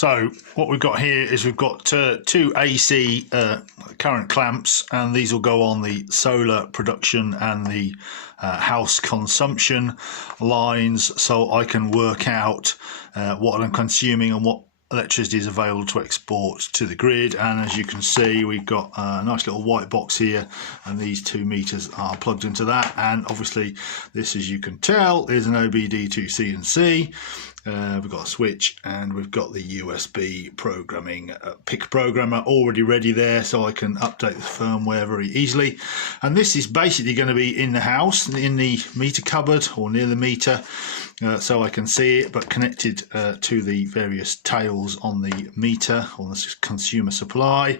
So what we've got here is we've got two AC current clamps, and these will go on the solar production and the house consumption lines, so I can work out what I'm consuming and what electricity is available to export to the grid. And as you can see, we've got a nice little white box here, and these 2 meters are plugged into that. And obviously this, as you can tell, is an OBD2 CNC. We've got a switch, and we've got the USB programming PIC programmer already ready there, so I can update the firmware very easily. And this is basically going to be in the house, in the meter cupboard or near the meter, so I can see it, but connected to the various tails on the meter, on the consumer supply.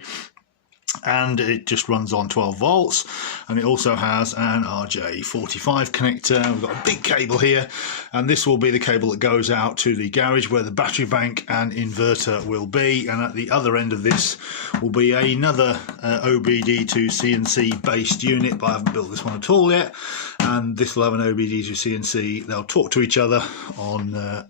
And it just runs on 12 volts, and it also has an RJ45 connector. We've got a big cable here, and this will be the cable that goes out to the garage where the battery bank and inverter will be. And at the other end of this will be another OBD2 CNC based unit, but I haven't built this one at all yet. And this will have an OBD2 CNC. They'll talk to each other on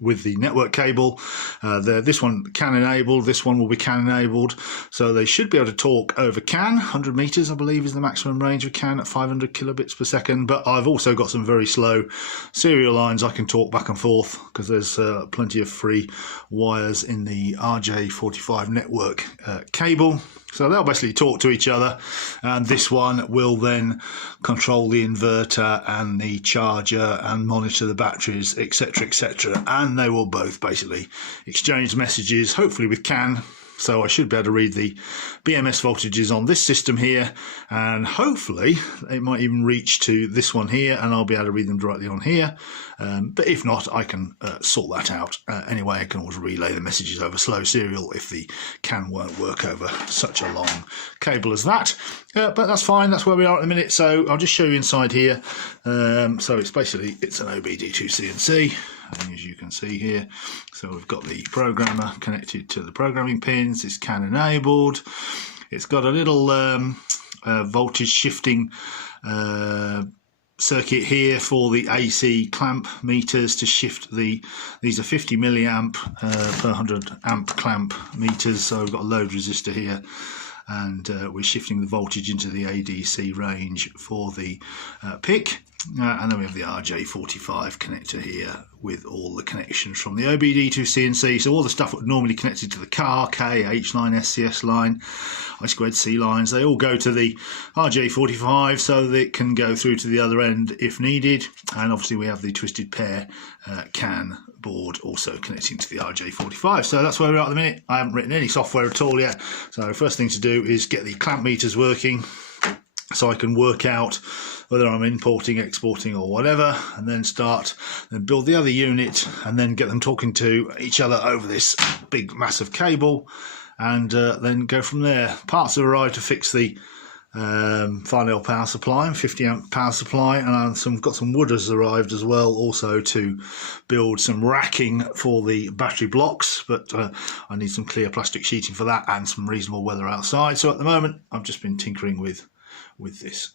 with the network cable. This one CAN enabled, this one will be CAN enabled, so they should be able to talk over CAN. 100 meters I believe is the maximum range of CAN at 500 kilobits per second. But I've also got some very slow serial lines I can talk back and forth, because there's plenty of free wires in the RJ45 network cable. So they'll basically talk to each other, and this one will then control the inverter and the charger and monitor the batteries, etc, etc. And they will both basically exchange messages, hopefully with CAN. So I should be able to read the BMS voltages on this system here, and hopefully it might even reach to this one here, and I'll be able to read them directly on here. But if not, I can sort that out. Anyway, I can always relay the messages over slow serial if the CAN won't work over such a long cable as that. But that's fine, that's where we are at the minute. So I'll just show you inside here. So it's an OBD2 CNC. And as you can see here, so we've got the programmer connected to the programming pins. It's CAN enabled. It's got a little voltage shifting circuit here for the AC clamp meters to shift these are 50 milliamp per 100 amp clamp meters. So we've got a load resistor here, and we're shifting the voltage into the ADC range for the PIC. And then we have the RJ45 connector here with all the connections from the OBD2 CNC. So all the stuff normally connected to the car, K, H line, SCS line, I2C lines, they all go to the RJ45 so that it can go through to the other end if needed. And obviously we have the twisted pair CAN board also connecting to the RJ45. So that's where we are at the minute. I haven't written any software at all yet. So first thing to do is get the clamp meters working, so I can work out whether I'm importing, exporting or whatever, and then build the other unit, and then get them talking to each other over this big massive cable, and then go from there. Parts have arrived to fix the Farnell power supply, 50 amp power supply, and I've got some wood has arrived as well, also to build some racking for the battery blocks, but I need some clear plastic sheeting for that and some reasonable weather outside. So at the moment I've just been tinkering with this